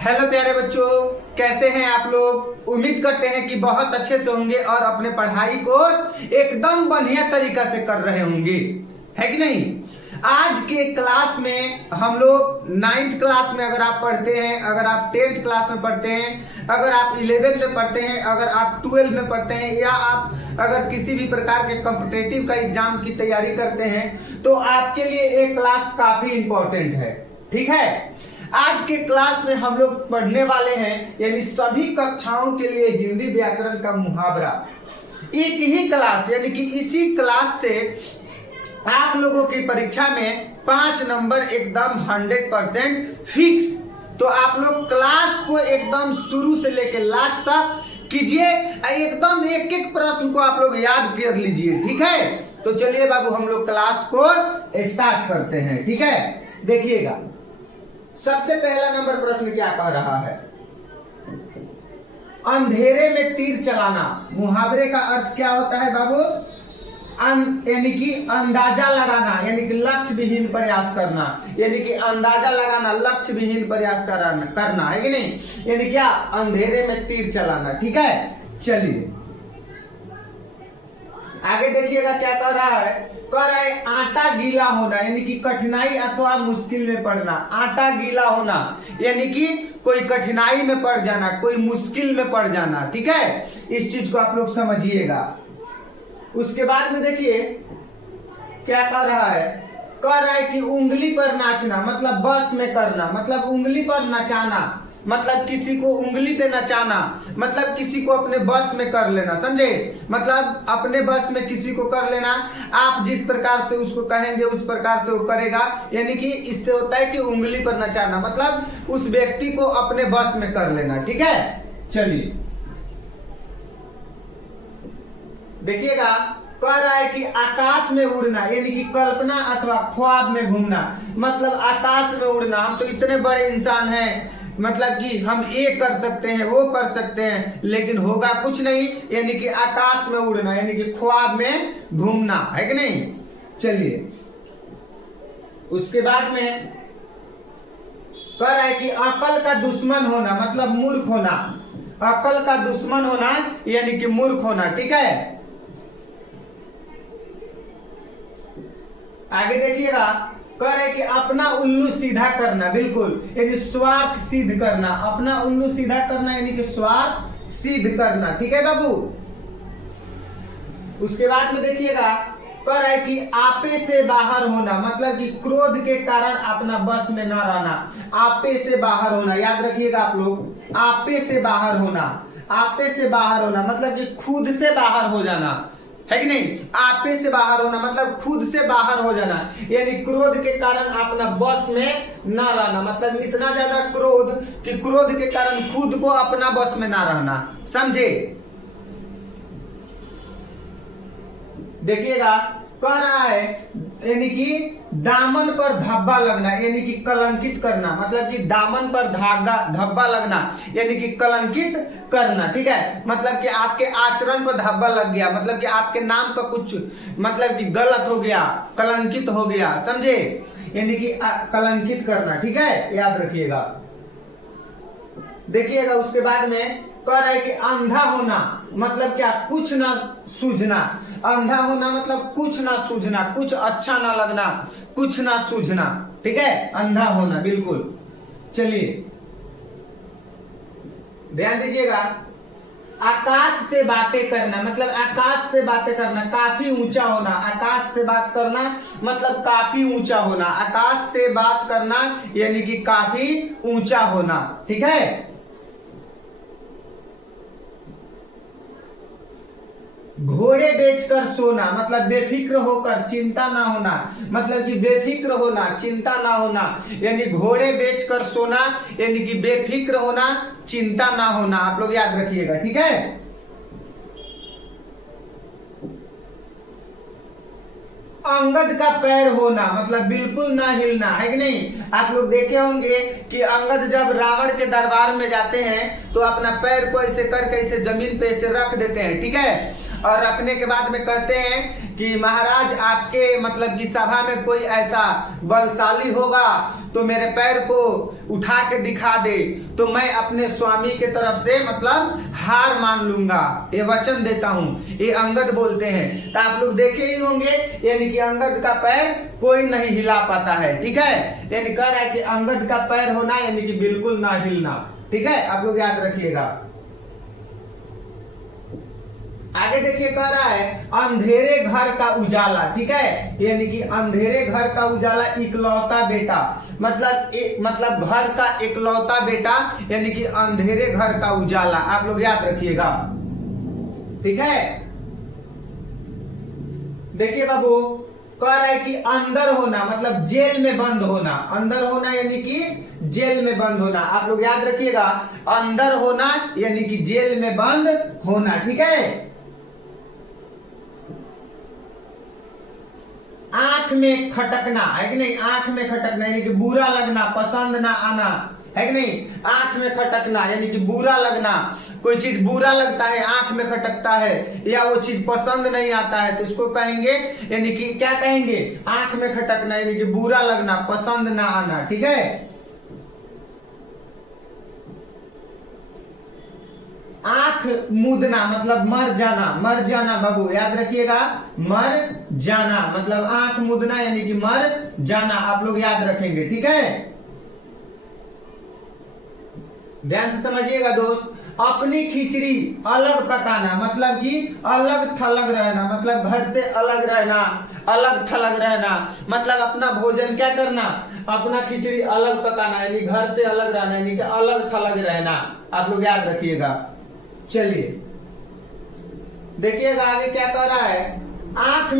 Hello प्यारे बच्चों, कैसे हैं आप लोग। उम्मीद करते हैं कि बहुत अच्छे से होंगे और अपने पढ़ाई को एकदम बढ़िया तरीका से कर रहे होंगे, है कि नहीं। आज के क्लास में हम लोग 9th क्लास में अगर आप पढ़ते हैं, अगर आप 10th क्लास में पढ़ते हैं, अगर आप 11th में पढ़ते हैं, अगर आप 12 में पढ़ते हैं, या आप अगर किसी भी प्रकार के कॉम्पिटिटिव का एग्जाम की तैयारी करते हैं, तो आपके लिए ये क्लास काफी इंपॉर्टेंट है। ठीक है, आज के क्लास में हम लोग पढ़ने वाले हैं, यानी सभी कक्षाओं के लिए हिंदी व्याकरण का मुहावरा। एक ही क्लास, यानी कि इसी क्लास से आप लोगों की परीक्षा में 5 नंबर एकदम 100% फिक्स। तो आप लोग क्लास को एकदम शुरू से लेकर लास्ट तक कीजिए, एकदम एक एक प्रश्न को आप लोग याद कर लीजिए। ठीक है, तो चलिए बाबू हम लोग क्लास को स्टार्ट करते हैं। ठीक है, देखिएगा सबसे पहला नंबर प्रश्न क्या कह रहा है। अंधेरे में तीर चलाना, मुहावरे का अर्थ क्या होता है बाबू। यानी कि अंदाजा लगाना, यानी कि लक्ष्य विहीन प्रयास करना, यानी कि अंदाजा लगाना, लक्ष्य विहीन प्रयास करना है कि नहीं। यानी क्या, अंधेरे में तीर चलाना। ठीक है, चलिए आगे देखिएगा क्या कह रहा है। कह रहा है आटा गीला होना, यानी कि कठिनाई अथवा मुश्किल में पड़ना। आटा गीला होना यानी कि कोई कठिनाई में पड़ जाना, कोई मुश्किल में पड़ जाना। ठीक है, इस चीज को आप लोग समझिएगा। उसके बाद में देखिए क्या कह रहा है। कह रहा है कि उंगली पर नाचना, मतलब बस में करना, मतलब उंगली पर नचाना, मतलब किसी को उंगली पे नचाना, मतलब किसी को अपने बस में कर लेना। समझे, मतलब अपने बस में किसी को कर लेना। आप जिस प्रकार से उसको कहेंगे उस प्रकार से वो करेगा। यानी कि इससे होता है कि उंगली पर नचाना, मतलब उस व्यक्ति को अपने बस में कर लेना। ठीक है, चलिए देखिएगा। कह रहा है कि आकाश में उड़ना, यानी कि कल्पना अथवा ख्वाब में घूमना, मतलब आकाश में उड़ना। हम तो इतने बड़े इंसान हैं, मतलब कि हम ये कर सकते हैं, वो कर सकते हैं, लेकिन होगा कुछ नहीं। यानी कि आकाश में उड़ना, यानी कि ख्वाब में घूमना, है कि नहीं। चलिए उसके बाद में कह रहा है कि अकल का दुश्मन होना, मतलब मूर्ख होना। अकल का दुश्मन होना यानी कि मूर्ख होना। ठीक है, आगे देखिएगा। कह रहे कि अपना उल्लू सीधा करना, बिल्कुल, यानी स्वार्थ सिद्ध करना। अपना उल्लू सीधा करना यानी कि स्वार्थ सिद्ध करना। ठीक है बाबू। उसके बाद में देखिएगा। कह रहा है कि आपे से बाहर होना, मतलब कि क्रोध के कारण अपना बस में ना रहना। आपे से बाहर होना, याद रखिएगा आप लोग। आपे से बाहर होना, आपे से बाहर होना मतलब कि खुद से बाहर हो जाना, है कि नहीं। आपे से बाहर होना मतलब खुद से बाहर हो जाना, यानी क्रोध के कारण अपना बस में ना रहना, मतलब इतना ज्यादा क्रोध कि क्रोध के कारण खुद को अपना बस में ना रहना। समझे, देखिएगा। कह रहा है यानी कि दामन पर धब्बा लगना, यानी कि कलंकित करना, मतलब कि दामन पर धब्बा लगना यानी कि कलंकित करना। ठीक है, मतलब कि आपके आचरण पर धब्बा लग गया, मतलब कि आपके नाम पर कुछ मतलब कि गलत हो गया, कलंकित हो गया। समझे, यानी कि कलंकित करना। ठीक है, याद रखिएगा। देखिएगा उसके बाद में कह रहा है कि अंधा होना मतलब क्या, कुछ ना सूझना। अंधा होना मतलब कुछ ना सूझना, कुछ अच्छा ना लगना, कुछ ना सूझना। ठीक है, अंधा होना, बिल्कुल। चलिए ध्यान दीजिएगा। आकाश से बातें करना, मतलब आकाश से बातें करना, काफी ऊंचा होना। आकाश से बात करना मतलब काफी ऊंचा होना। आकाश से बात करना यानी कि काफी ऊंचा होना। ठीक है, घोड़े बेचकर सोना, मतलब बेफिक्र होकर, चिंता ना होना, मतलब कि बेफिक्र होना, चिंता ना होना। यानी घोड़े बेचकर सोना यानी कि बेफिक्र होना, चिंता ना होना। आप लोग याद रखिएगा। ठीक है, अंगद का पैर होना मतलब बिल्कुल ना हिलना, है कि नहीं। आप लोग देखे होंगे कि अंगद जब रावण के दरबार में जाते हैं तो अपना पैर को ऐसे करके ऐसे जमीन पे ऐसे रख देते हैं। ठीक है, और रखने के बाद में कहते हैं कि महाराज आपके मतलब कि सभा में कोई ऐसा बलशाली होगा तो मेरे पैर को उठा के दिखा दे तो मैं अपने स्वामी के तरफ से मतलब हार मान लूंगा, ये वचन देता हूँ, ये अंगद बोलते हैं। तो आप लोग देखे ही होंगे यानी कि अंगद का पैर कोई नहीं हिला पाता है, ठीक है। यानी कह रहा है कि अंगद का पैर होना यानी कि बिल्कुल ना हिलना, ठीक है, आप लोग याद रखिएगा। आगे देखिए कह रहा है अंधेरे घर का उजाला, ठीक है, यानी कि अंधेरे घर का उजाला इकलौता बेटा, मतलब घर का इकलौता बेटा यानी कि अंधेरे घर का उजाला, आप लोग याद रखिएगा, ठीक है। देखिए बाबू कह रहा है कि अंदर होना मतलब जेल में बंद होना, अंदर होना यानी कि जेल में बंद होना, आप लोग याद रखिएगा, अंदर होना यानी कि जेल में बंद होना, ठीक है। आंख में खटकना है कि नहीं, आंख में खटकना यानी कि बुरा लगना, पसंद ना आना, है कि नहीं। आंख में खटकना यानी कि बुरा लगना, कोई चीज बुरा लगता है, आंख में खटकता है या वो चीज पसंद नहीं आता है तो इसको कहेंगे यानी कि क्या कहेंगे, आंख में खटकना यानी कि बुरा लगना, पसंद ना आना, ठीक है। आंख मूंदना मतलब मर जाना, मर जाना बाबू याद रखिएगा, मर जाना मतलब आंख मूंदना यानी कि मर जाना, आप लोग याद रखेंगे, ठीक है। ध्यान से समझिएगा दोस्त। अपनी खिचड़ी अलग पकाना मतलब कि अलग थलग रहना, मतलब घर से अलग रहना, अलग थलग रहना मतलब अपना भोजन क्या करना, अपना खिचड़ी अलग पकाना यानी घर से अलग रहना यानी कि अलग थलग रहना, आप लोग याद रखिएगा। चलिए देखिएगा आगे क्या कह रहा है, आंख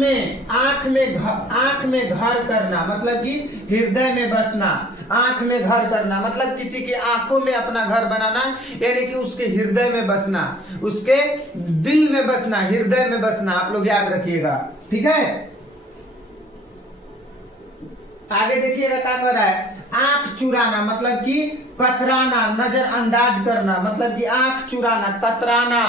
में घर करना मतलब कि हृदय में बसना, आंख में घर करना मतलब किसी की आंखों में अपना घर बनाना यानी कि उसके हृदय में बसना, उसके दिल में बसना, हृदय में बसना, आप लोग याद रखिएगा, ठीक है। आगे देखिएगा क्या कर रहा है, आंख चुराना मतलब कि कतराना, नजरअंदाज करना मतलब कि आंख चुराना, कतराना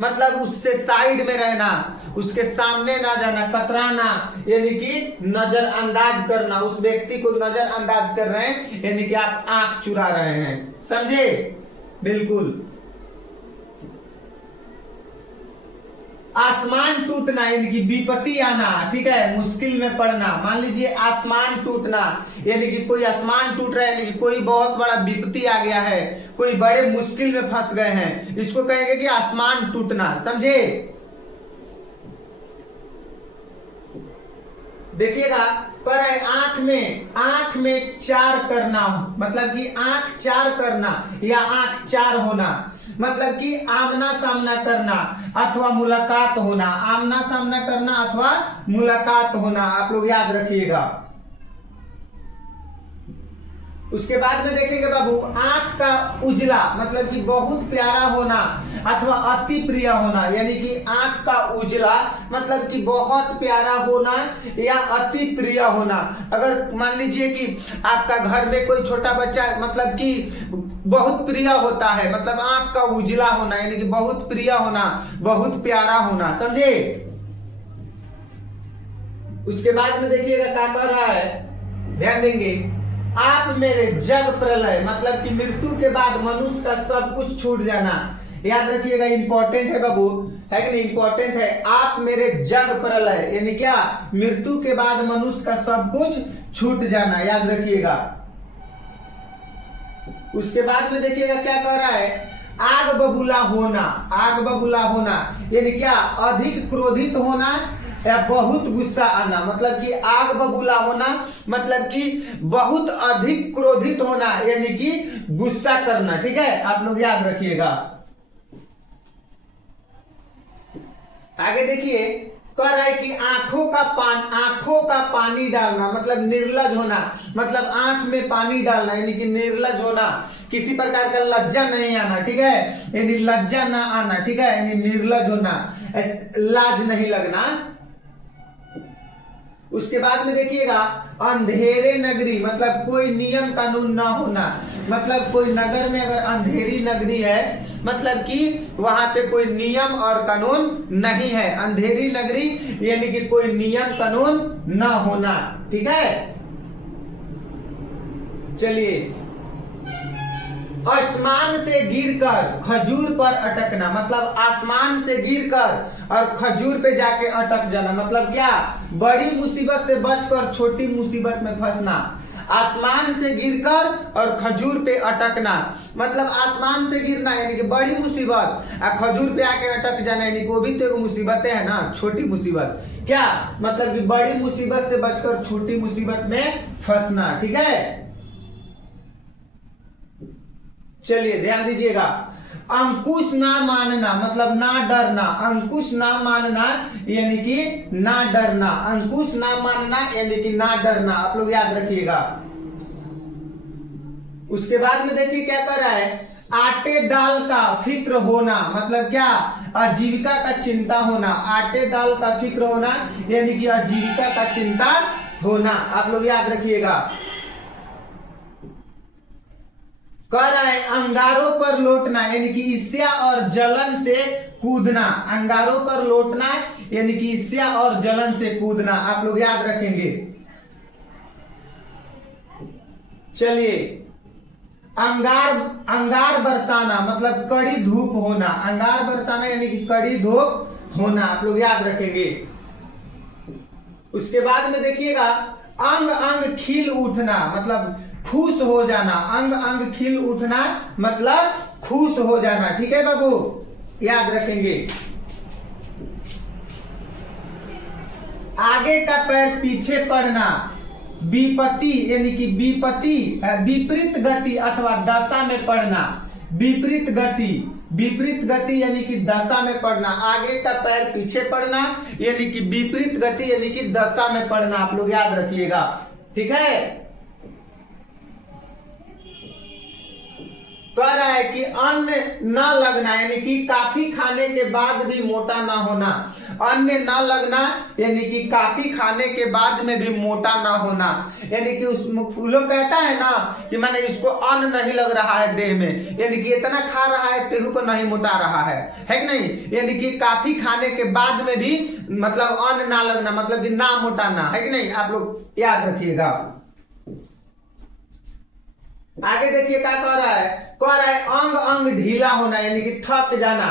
मतलब उससे साइड में रहना, उसके सामने ना जाना, कतराना यानी कि नजरअंदाज करना, उस व्यक्ति को नजरअंदाज कर रहे हैं यानी कि आप आंख चुरा रहे हैं, समझे, बिल्कुल। आसमान टूटना यानी कि विपत्ति आना, ठीक है, मुश्किल में पड़ना, मान लीजिए आसमान टूटना यानी कि कोई आसमान टूट रहा है यानी कि कोई बहुत बड़ा विपत्ति आ गया है, कोई बड़े मुश्किल में फंस गए हैं, इसको कहेंगे कि आसमान टूटना, समझे। देखिएगा कर रहे आंख में चार करना मतलब कि आंख चार करना या आंख चार होना मतलब कि आमना सामना करना अथवा मुलाकात होना, आमना सामना करना अथवा मुलाकात होना, आप लोग याद रखिएगा। उसके बाद में देखेंगे बाबू, आंख का उजला मतलब कि बहुत प्यारा होना अथवा अति प्रिय होना, यानी कि आंख का उजला मतलब कि बहुत प्यारा होना या अति प्रिय होना। अगर मान लीजिए कि आपका घर में कोई छोटा बच्चा मतलब कि बहुत प्रिय होता है, मतलब आंख का उजला होना यानी कि बहुत प्रिय होना, बहुत प्यारा होना, समझे। उसके बाद में देखिएगा क्या कह रहा है, ध्यान देंगे, आप मेरे जग प्रलय मतलब कि मृत्यु के बाद मनुष्य का सब कुछ छूट जाना, याद रखिएगा, इंपॉर्टेंट है बाबू, है कि नहीं, इंपॉर्टेंट है। आप मेरे जग प्रलय यानी क्या, मृत्यु के बाद मनुष्य का सब कुछ छूट जाना, याद रखिएगा। उसके बाद में देखिएगा क्या कह रहा है, आग बबूला होना, आग बबूला होना यानी क्या, अधिक क्रोधित होना या बहुत गुस्सा आना, मतलब कि आग बबूला होना मतलब कि बहुत अधिक क्रोधित होना यानी कि गुस्सा करना, ठीक है, आप लोग याद रखिएगा। आगे देखिए कह रहा है कि आंखों का पानी डालना मतलब निर्लज होना, मतलब आंख में पानी डालना यानी कि निर्लज होना, किसी प्रकार का लज्जा नहीं आना, ठीक है, यानी लज्जा ना आना, ठीक है, यानी निर्लज होना, लाज नहीं लगना। उसके बाद में देखिएगा, अंधेरे नगरी मतलब कोई नियम कानून ना होना, मतलब कोई नगर में अगर अंधेरी नगरी है, मतलब कि वहां पे कोई नियम और कानून नहीं है। अंधेरी नगरी यानी कि कोई नियम कानून ना होना। ठीक है, चलिए। आसमान से गिरकर खजूर पर अटकना, मतलब आसमान से गिरकर और खजूर पे जाके अटक जाना। मतलब क्या? बड़ी मुसीबत से बचकर छोटी मुसीबत में फंसना। आसमान से गिरकर और खजूर पे अटकना, मतलब आसमान से गिरना यानी कि बड़ी मुसीबत, और खजूर पे आके अटक जाना यानी कि वो भी तो मुसीबतें है ना, छोटी मुसीबत। क्या मतलब कि बड़ी मुसीबत से बचकर छोटी मुसीबत में फंसना। ठीक है, चलिए ध्यान दीजिएगा। अंकुश ना मानना, मतलब ना डरना। अंकुश ना मानना यानी कि ना डरना। अंकुश ना मानना यानी कि ना डरना, आप लोग याद रखिएगा। उसके बाद में देखिए क्या कर रहा है, आटे दाल का फिक्र होना, मतलब क्या? आजीविका का चिंता होना। आटे दाल का फिक्र होना यानी कि आजीविका का चिंता होना, आप लोग याद रखिएगा। कह रहा है अंगारों पर लौटना यानी कि ईर्ष्या और जलन से कूदना। अंगारों पर लौटना यानी कि ईर्ष्या और जलन से कूदना, आप लोग याद रखेंगे। चलिए, अंगार बरसाना मतलब कड़ी धूप होना। अंगार बरसाना यानी कि कड़ी धूप होना, आप लोग याद रखेंगे। उसके बाद में देखिएगा, अंग अंग खिल उठना मतलब खुश हो जाना। अंग अंग खिल उठना मतलब खुश हो जाना। ठीक है बाबू, याद रखेंगे। आगे का पैर पीछे पड़ना, विपत्ति यानी कि विपरीत गति अथवा दशा में पड़ना। विपरीत गति यानी कि दशा में पड़ना। आगे का पैर पीछे पड़ना यानी कि विपरीत गति यानी कि दशा में पड़ना, आप लोग याद रखिएगा। ठीक है, कह रहा है कि अन्न न लगना यानी कि काफी खाने के बाद भी मोटा ना होना। अन्न न लगना यानी कि काफी खाने के बाद में भी मोटा ना होना, यानी कि उस लोग कहता है ना कि माने इसको अन्न नहीं लग रहा है देह में, यानी कि इतना खा रहा है तेहू को नहीं मोटा रहा है कि नहीं? यानी कि काफी खाने के बाद में भी मतलब अन्न ना लगना मतलब कि ना मोटा ना, है कि नहीं? आप लोग याद रखिएगा। आगे देखिए क्या कह रहा है, अंग अंग ढीला होना यानी कि थक जाना।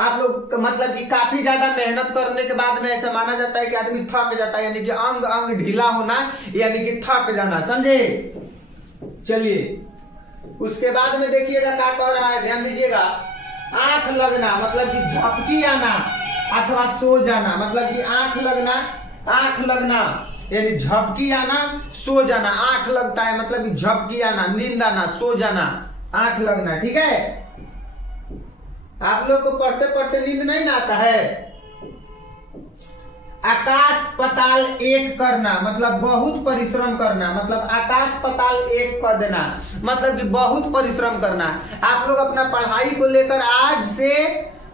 आप लोग मतलब कि काफी ज्यादा मेहनत करने के बाद में ऐसा माना जाता है कि आदमी थक जाता है, यानी कि अंग अंग ढीला होना यानी कि थक जाना, समझे? चलिए, उसके बाद में देखिएगा क्या कह रहा है, ध्यान दीजिएगा। आंख लगना मतलब कि झपकी आना अथवा सो जाना, मतलब कि आंख लगना यानी झपकी आना, सो जाना। आंख लगता है मतलब कि झपकी आना, नींद आना, सो जाना, आंख लगना। ठीक है, आप लोग को पढ़ते पढ़ते नींद नहीं आता है। आकाश पताल एक करना मतलब बहुत परिश्रम करना, मतलब आकाश पताल एक कर देना मतलब कि बहुत परिश्रम करना। आप लोग अपना पढ़ाई को लेकर आज से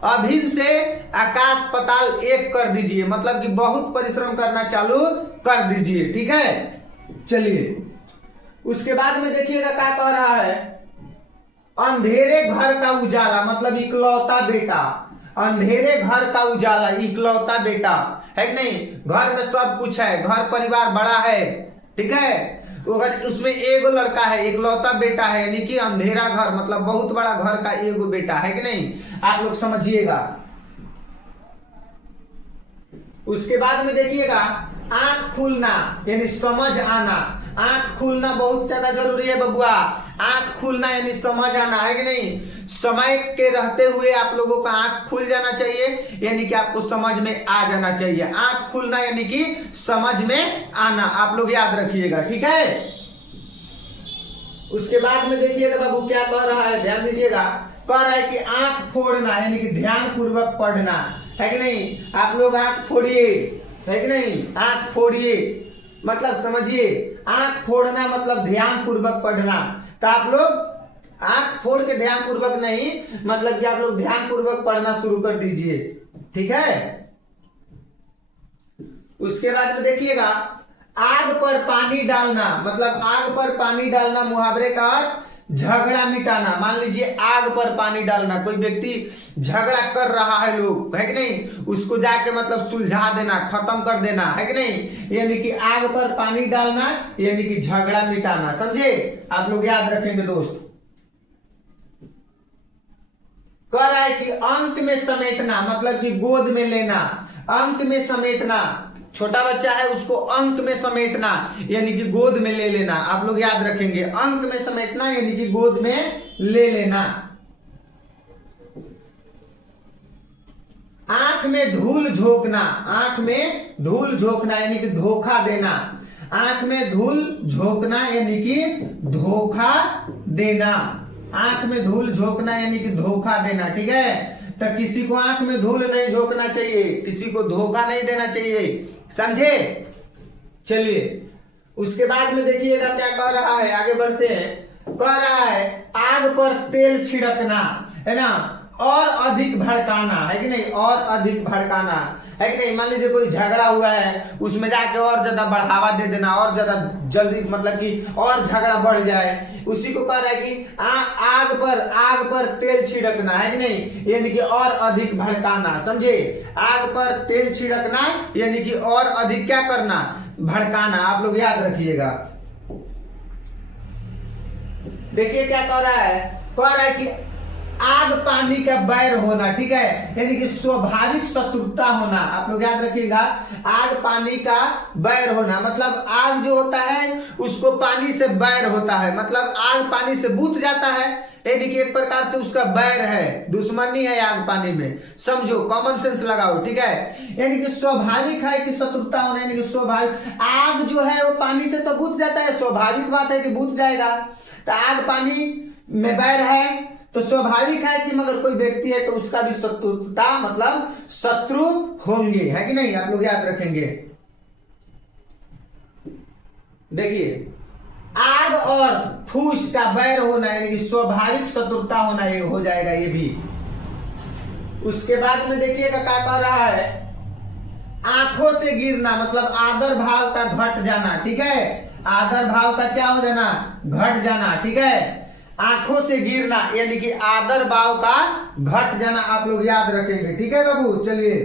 अभी से आकाश पताल एक कर दीजिए, मतलब कि बहुत परिश्रम करना चालू कर दीजिए। ठीक है, चलिए, उसके बाद में देखिएगा क्या कह रहा है, अंधेरे घर का उजाला मतलब इकलौता बेटा। अंधेरे घर का उजाला, इकलौता बेटा, है कि नहीं? घर में सब कुछ है, घर परिवार बड़ा है, ठीक है, तो उसमें एगो लड़का है, इकलौता बेटा है, यानी कि अंधेरा घर मतलब बहुत बड़ा घर का एगो बेटा, है कि नहीं? आप लोग समझिएगा। उसके बाद में देखिएगा, आंख खुलना यानी समझ आना। आंख खुलना बहुत ज्यादा जरूरी है बबुआ। आंख खुलना यानी समझ आना, है कि नहीं? समय के रहते हुए आप लोगों का आंख खुल जाना चाहिए, यानी कि आपको समझ में आ जाना चाहिए। आंख खुलना यानी कि समझ में आना, आप लोग याद रखिएगा। ठीक है, उसके बाद में देखिएगा बाबू क्या कह रहा है, ध्यान दीजिएगा। कह रहा है कि आंख फोड़ना यानी कि ध्यान पूर्वक पढ़ना, है कि नहीं? आप लोग आंख फोड़िए, है कि नहीं? आंख फोड़िए मतलब समझिए, आंख फोड़ना मतलब ध्यान पूर्वक पढ़ना। तो आप लोग आंख फोड़ के ध्यान पूर्वक नहीं, मतलब कि आप लोग ध्यान पूर्वक पढ़ना शुरू कर दीजिए। ठीक है, उसके बाद में देखिएगा, आग पर पानी डालना मतलब आग पर पानी डालना मुहावरे का अर्थ झगड़ा मिटाना, मान लीजिए आग पर पानी डालना, कोई व्यक्ति झगड़ा कर रहा है लोग, है कि नहीं, उसको जाके मतलब सुलझा देना, खत्म कर देना, है कि नहीं, यानी कि आग पर पानी डालना यानी कि झगड़ा मिटाना। समझे? आप लोग याद रखेंगे दोस्त। कह रहा है कि अंक में समेटना, मतलब कि गोद में लेना, अंक में समेटना, छोटा बच्चा है उसको अंक में समेटना यानी कि गोद में ले लेना। आप लोग याद रखेंगे, अंक में समेटना यानी कि गोद में ले लेना। आंख में धूल झोंकना, आंख में धूल झोंकना यानी कि धोखा देना, आंख में धूल झोंकना यानी कि धोखा देना, आंख में धूल झोंकना यानी कि धोखा देना। ठीक है, तो किसी को आंख में धूल नहीं झोंकना चाहिए, किसी को धोखा नहीं देना चाहिए। समझे? चलिए उसके बाद में देखिएगा क्या कह रहा है, आगे बढ़ते हैं। कह रहा है आग पर तेल छिड़कना, है ना, और अधिक भड़काना, है कि नहीं, और अधिक भड़काना, है कि नहीं। मान लीजिए कोई झगड़ा हुआ है, उसमें जाके और ज्यादा बढ़ावा दे देना, और ज्यादा जल्दी मतलब कि और झगड़ा बढ़ जाए, उसी को कह रहा है कि आग पर तेल छिड़कना, है कि नहीं, यानी कि और अधिक भड़काना। समझे? आग पर तेल छिड़कना यानी कि और अधिक क्या करना, भड़काना। आप लोग याद रखिएगा। देखिए क्या कह रहा है, कह रहा है कि आग पानी का बैर होना, ठीक है, यानी कि स्वाभाविक शत्रुता होना। आप लोग याद रखिएगा, आग पानी का बैर होना, मतलब आग जो होता है उसको पानी से बैर होता है, मतलब आग पानी से बुझ जाता है, यानी कि एक प्रकार से उसका बैर है, दुश्मनी है आग पानी में। समझो, कॉमन सेंस लगाओ, ठीक है। यानी कि स्वाभाविक है कि शत्रुता होना, यानी कि स्वाभाविक, आग जो है वो पानी से तो बुझ जाता है, स्वाभाविक बात है कि बुझ जाएगा। तो आग पानी में बैर है तो स्वाभाविक है कि मगर कोई व्यक्ति है तो उसका भी शत्रुता मतलब शत्रु होंगे, है कि नहीं। आप लोग याद रखेंगे। देखिए आग और फूस का बैर होना यानी कि स्वाभाविक शत्रुता होना, ये हो जाएगा ये भी। उसके बाद में देखिएगा क्या कह रहा है, आंखों से गिरना, मतलब आदर भाव का घट जाना, ठीक है, आदर भाव का क्या हो जाना, घट जाना, ठीक है। आंखों से गिरना यानी कि आदर भाव का घट जाना, आप लोग याद रखेंगे, ठीक है बाबू। चलिए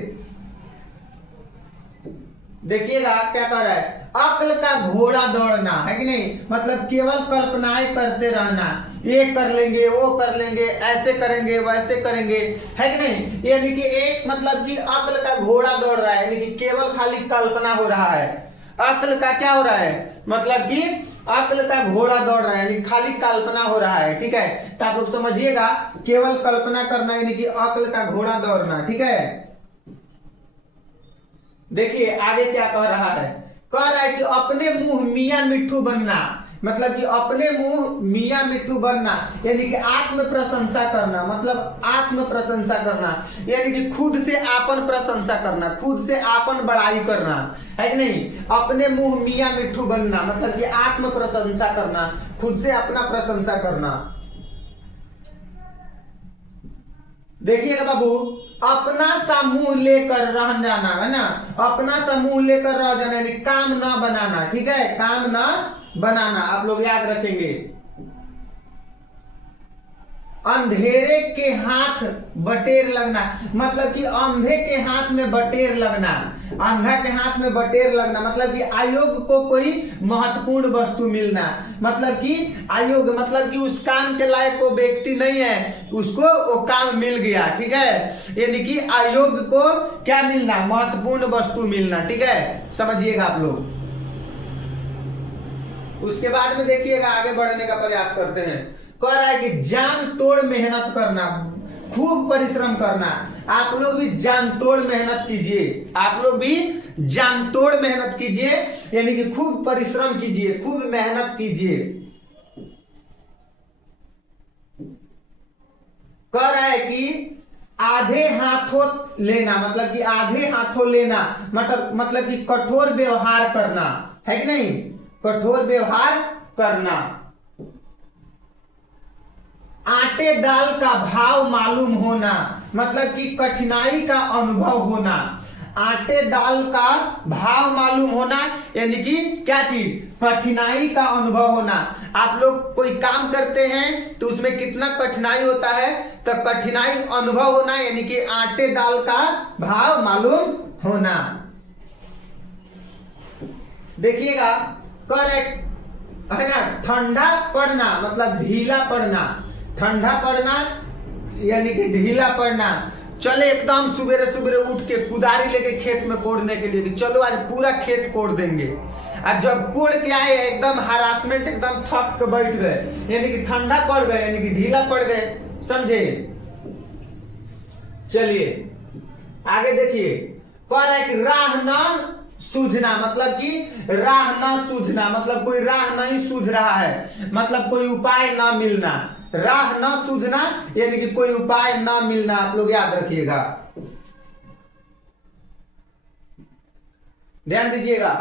देखिएगा क्या कर रहा है, अक्ल का घोड़ा दौड़ना, है कि नहीं, मतलब केवल कल्पनाएं करते रहना, ये कर लेंगे, वो कर लेंगे, ऐसे करेंगे, वैसे करेंगे, है कि नहीं। यानी कि एक मतलब कि अक्ल का घोड़ा दौड़ रहा है, यानी कि केवल खाली कल्पना हो रहा है। अक्ल का क्या हो रहा है, मतलब कि अक्ल का घोड़ा दौड़ रहा है, यानी खाली कल्पना हो रहा है, ठीक है। तो आप लोग समझिएगा, केवल कल्पना करना यानी कि अक्ल का घोड़ा दौड़ना, ठीक है। देखिए आगे क्या कह रहा है, कह रहा है कि अपने मुंह मियां मिट्ठू बनना, मतलब कि अपने मुंह मियां मिट्ठू बनना यानी कि आत्म प्रशंसा करना, मतलब आत्म प्रशंसा करना यानी कि खुद से आपन प्रशंसा करना, खुद से आपन बड़ाई करना, है कि नहीं। अपने मुंह मियां मिट्ठू बनना मतलब कि आत्म प्रशंसा करना, खुद से अपना प्रशंसा करना। देखिएगा बाबू, अपना सा मुंह लेकर रह जाना, है ना, अपना सा मुंह लेकर रह जाना यानी काम ना बनाना, ठीक है, काम ना बनाना। आप लोग याद रखेंगे। अंधेरे के हाथ बटेर लगना, मतलब कि अंधे के हाथ में बटेर लगना, अंधा के हाथ में बटेर लगना मतलब कि आयोग को कोई महत्वपूर्ण वस्तु मिलना, मतलब कि आयोग मतलब कि उस काम के लायक वो व्यक्ति नहीं है, उसको वो काम मिल गया, ठीक है। यानी कि आयोग को क्या मिलना, महत्वपूर्ण वस्तु मिलना, ठीक है, समझिएगा आप लोग। उसके बाद में देखिएगा, आगे बढ़ने का प्रयास करते हैं। कह रहा है कि जान तोड़ मेहनत करना, खूब परिश्रम करना। आप लोग भी जान तोड़ मेहनत कीजिए, आप लोग भी जान तोड़ मेहनत कीजिए, यानी कि खूब परिश्रम कीजिए, खूब मेहनत कीजिए। कह रहा है कि आधे हाथों लेना, मतलब कि आधे हाथों लेना मतलब कि कठोर व्यवहार करना, है कि नहीं, कठोर व्यवहार करना। आटे दाल का भाव मालूम होना, मतलब कि कठिनाई का अनुभव होना। आटे दाल का भाव मालूम होना, यानी कि क्या चीज, कठिनाई का अनुभव होना। आप लोग कोई काम करते हैं तो उसमें कितना कठिनाई होता है, तो कठिनाई अनुभव होना, यानी कि आटे दाल का भाव मालूम होना। देखिएगा, करेक्ट है ना। ठंडा पड़ना मतलब ढीला पड़ना, ठंडा पड़ना यानी कि ढीला पड़ना। चले एकदम सुबेरे सुबेरे उठ के कुदारी लेके खेत में कोड़ने के लिए कि चलो आज पूरा खेत कोड़ देंगे। आज जब कोड़ के आए एकदम हरासमेंट, एकदम थक के बैठ गए, यानी कि ठंडा पड़ गए, यानी कि ढीला पड़ गए, समझे। चलिए आगे देखिए, कह रहा है कि राह ना सूझना, मतलब कि राह ना सूझना मतलब कोई राह नहीं सूझ रहा है, मतलब कोई उपाय ना मिलना। राह न सूझना यानी कि कोई उपाय न मिलना, आप लोग याद रखिएगा, ध्यान दीजिएगा।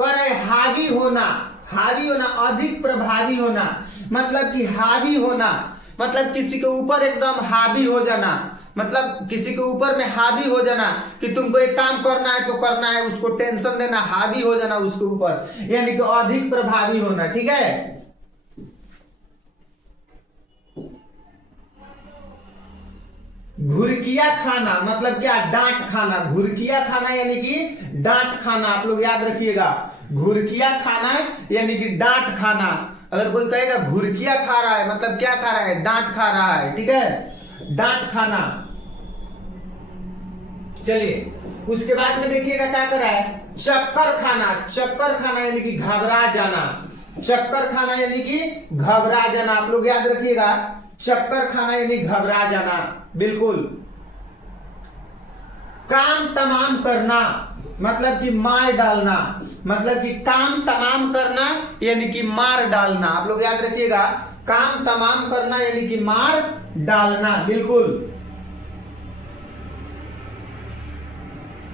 कह रहे हावी होना, हावी होना अधिक प्रभावी होना, मतलब कि हावी होना मतलब किसी के ऊपर एकदम हावी हो जाना, मतलब किसी के ऊपर में हावी हो जाना कि तुमको एक काम करना है तो करना है, उसको टेंशन देना, हावी हो जाना उसके ऊपर, यानी कि अधिक प्रभावी होना। ठीक है। घुरकिया खाना मतलब क्या, डांट खाना। घुरकिया खाना यानी कि डांट खाना, आप लोग याद रखिएगा। घुरकिया खाना यानी कि डांट खाना। अगर कोई कहेगा घुरकिया खा रहा है मतलब क्या खा रहा है, डांट खा रहा है। ठीक है, डांट खाना। चलिए उसके बाद में देखिएगा क्या कर रहा है, चक्कर खाना। चक्कर खाना यानी कि घबरा जाना, चक्कर खाना यानी कि घबरा जाना, आप लोग याद रखिएगा। चक्कर खाना यानी घबरा जाना, बिल्कुल। काम तमाम करना मतलब कि मार डालना, मतलब कि काम तमाम करना यानी कि मार डालना, आप लोग याद रखिएगा। काम तमाम करना यानी कि मार डालना, बिल्कुल।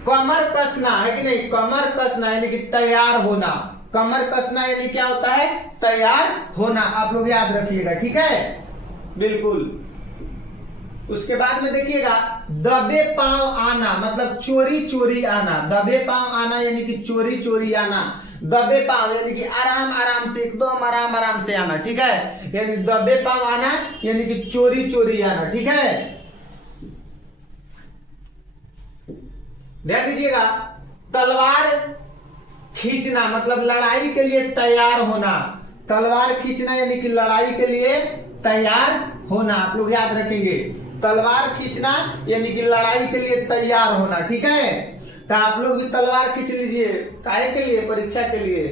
कमर कसना है कि नहीं, कमर कसना यानी कि तैयार होना। कमर कसना यानी क्या होता है, तैयार होना, आप लोग याद रखिएगा। ठीक है, बिल्कुल। उसके बाद में देखिएगा, दबे पांव आना मतलब चोरी चोरी आना। दबे पांव आना यानी कि चोरी चोरी आना। दबे पांव यानी कि आराम आराम से, एकदम आराम आराम से आना। ठीक है, यानी दबे पांव आना यानी कि चोरी चोरी आना। ठीक है, ध्यान दीजिएगा। तलवार खींचना मतलब लड़ाई के लिए तैयार होना। तलवार खींचना यानी कि लड़ाई के लिए तैयार होना, आप लोग याद रखेंगे। तलवार खींचना यानी कि लड़ाई के लिए तैयार होना। ठीक है, तो आप लोग भी तलवार खींच लीजिए, काहे के लिए, परीक्षा के लिए।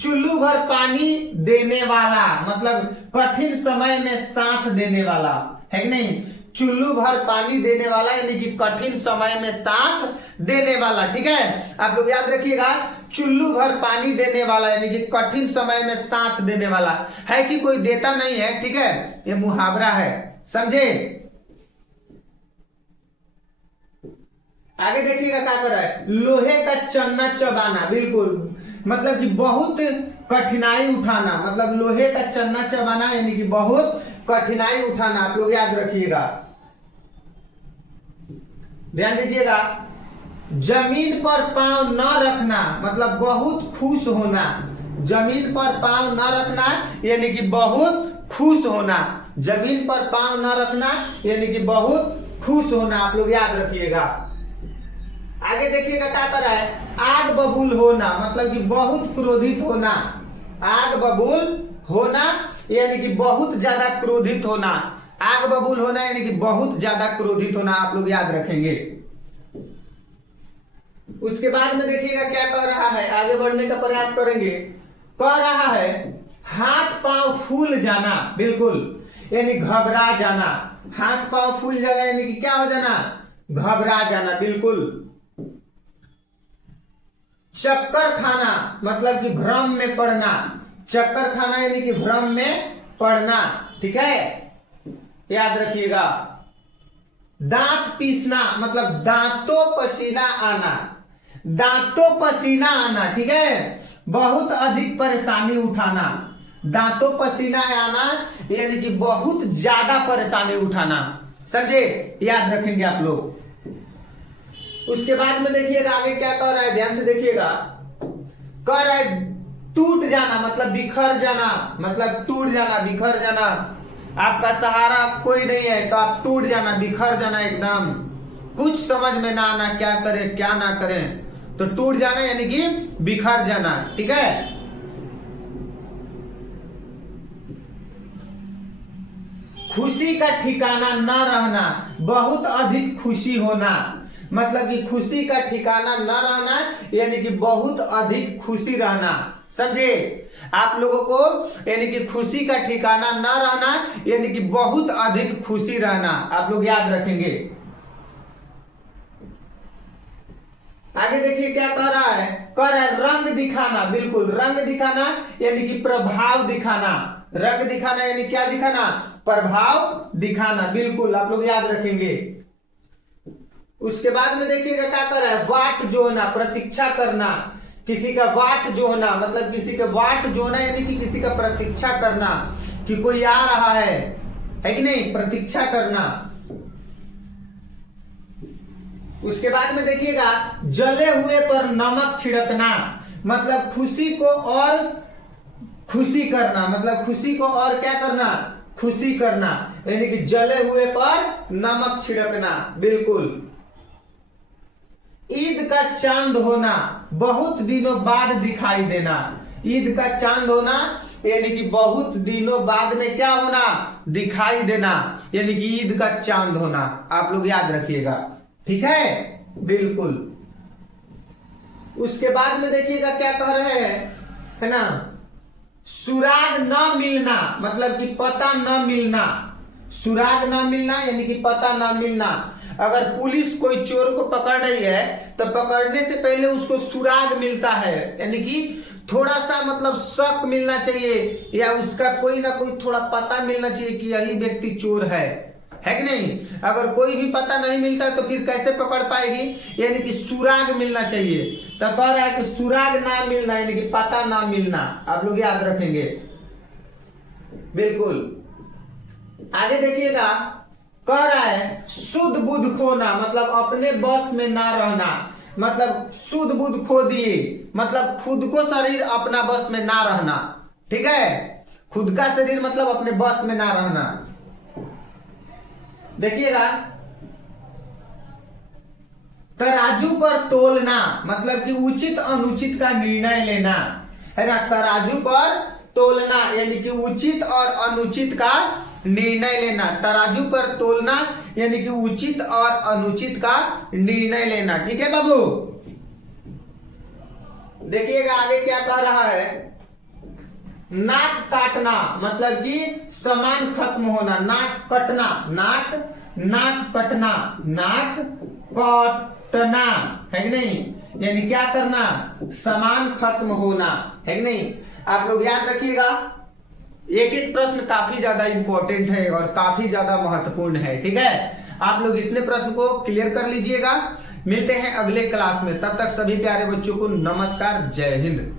चुल्लू भर पानी देने वाला मतलब कठिन समय में साथ देने वाला, है कि नहीं। चुल्लू भर पानी देने वाला यानी कि कठिन समय में साथ देने वाला। ठीक है, आप लोग याद रखिएगा। चुल्लू भर पानी देने वाला यानी कि कठिन समय में साथ देने वाला, है कि कोई देता नहीं है। ठीक है, ये मुहावरा है, समझे। आगे देखिएगा क्या कर रहा है, लोहे का चन्ना चबाना, बिल्कुल। मतलब कि बहुत कठिनाई उठाना, मतलब लोहे का चन्ना चबाना यानी कि बहुत कठिनाई उठाना, आप लोग याद रखिएगा, ध्यान दीजिएगा। जमीन पर पांव न रखना मतलब बहुत खुश होना। जमीन पर पांव न रखना यानी कि बहुत खुश होना। जमीन पर पांव न रखना यानी कि बहुत खुश होना, आप लोग याद रखिएगा। आगे देखिएगा क्या कर रहा है, आग बबूल होना मतलब कि बहुत क्रोधित होना। आग बबूल होना यानी कि बहुत ज्यादा क्रोधित होना। आग बबूल होना यानी कि बहुत ज्यादा क्रोधित होना, आप लोग याद रखेंगे। उसके बाद में देखिएगा क्या कह रहा है, आगे बढ़ने का प्रयास करेंगे। कह रहा है हाथ पांव फूल जाना, बिल्कुल, यानी घबरा जाना। हाथ पांव फूल जाना यानी कि क्या हो जाना, घबरा जाना, बिल्कुल। चक्कर खाना मतलब कि भ्रम में पड़ना। चक्कर खाना यानी कि भ्रम में पड़ना। ठीक है, याद रखिएगा। दांत पीसना मतलब दांतों पसीना आना। दांतों पसीना आना, ठीक है, बहुत अधिक परेशानी उठाना। दांतों पसीना आना यानी कि बहुत ज्यादा परेशानी उठाना, समझे, याद रखेंगे आप लोग। उसके बाद में देखिएगा आगे क्या कह रहा है, ध्यान से देखिएगा। कह रहा है टूट जाना मतलब बिखर जाना, मतलब टूट जाना बिखर जाना। आपका सहारा कोई नहीं है तो आप टूट जाना बिखर जाना, एकदम कुछ समझ में ना आना क्या करें क्या ना करें, तो टूट जाना यानी कि बिखर जाना। ठीक है, खुशी का ठिकाना न रहना, बहुत अधिक खुशी होना, मतलब कि खुशी का ठिकाना न रहना यानी कि बहुत अधिक खुशी रहना। समझे आप लोगों को, यानी कि खुशी का ठिकाना न रहना यानी कि बहुत अधिक खुशी रहना, आप लोग याद रखेंगे। आगे देखिए क्या कह रहा है, कह रहा है रंग दिखाना, बिल्कुल रंग दिखाना यानी कि प्रभाव दिखाना, रंग दिखाना यानी क्या दिखाना, प्रभाव दिखाना, बिल्कुल आप लोग याद रखेंगे। उसके बाद में देखिएगा क्या कर रहा है, वाट जोहना, प्रतीक्षा करना, किसी का वाट जोहना मतलब किसी का वाट जोहना यानी कि किसी का प्रतीक्षा करना कि कोई आ रहा है कि नहीं, प्रतीक्षा करना। उसके बाद में देखिएगा जले हुए पर नमक छिड़कना, मतलब खुशी को और खुशी करना, मतलब खुशी को और क्या करना, खुशी करना, यानी कि जले हुए पर नमक छिड़कना, बिल्कुल। ईद का चांद होना, बहुत दिनों बाद दिखाई देना, ईद का चांद होना यानी कि बहुत दिनों बाद में क्या होना, दिखाई देना, यानी कि ईद का चांद होना, आप लोग याद रखिएगा। ठीक है, बिल्कुल। उसके बाद में देखिएगा क्या कह रहे हैं, है ना, सुराग न मिलना मतलब कि पता न मिलना, सुराग न मिलना यानी कि पता न मिलना। अगर पुलिस कोई चोर को पकड़ रही है तो पकड़ने से पहले उसको सुराग मिलता है, यानी कि थोड़ा सा मतलब शक मिलना चाहिए या उसका कोई ना कोई थोड़ा पता मिलना चाहिए कि यही व्यक्ति चोर है कि नहीं। अगर कोई भी पता नहीं मिलता तो फिर कैसे पकड़ पाएगी, यानी कि सुराग मिलना चाहिए। तो कह रहा है कि सुराग ना मिलना यानी कि पता ना मिलना, आप लोग याद रखेंगे, बिल्कुल। आगे देखिएगा कह रहा है शुद्ध बुद्ध खोना, मतलब अपने बस में ना रहना, मतलब शुद्ध बुद्ध खो दिए मतलब खुद को शरीर अपना बस में ना रहना। ठीक है, खुद का शरीर मतलब अपने बस में ना रहना। देखिएगा तराजू पर तोलना, मतलब कि उचित अनुचित का निर्णय लेना, है ना, तराजू पर तोलना यानी कि उचित और अनुचित का निर्णय लेना, तराजू पर तोलना यानी कि उचित और अनुचित का निर्णय लेना। ठीक है बाबू, देखिएगा आगे क्या कह रहा है, नाक काटना मतलब कि सामान खत्म होना, नाक कटना, नाक कटना, नाक काटना, है कि नहीं, यानी क्या करना, सामान खत्म होना, है कि नहीं। आप लोग याद रखिएगा, एक एक प्रश्न काफी ज्यादा इंपॉर्टेंट है और काफी ज्यादा महत्वपूर्ण है। ठीक है, आप लोग इतने प्रश्न को क्लियर कर लीजिएगा। मिलते हैं अगले क्लास में, तब तक सभी प्यारे बच्चों को नमस्कार, जय हिंद।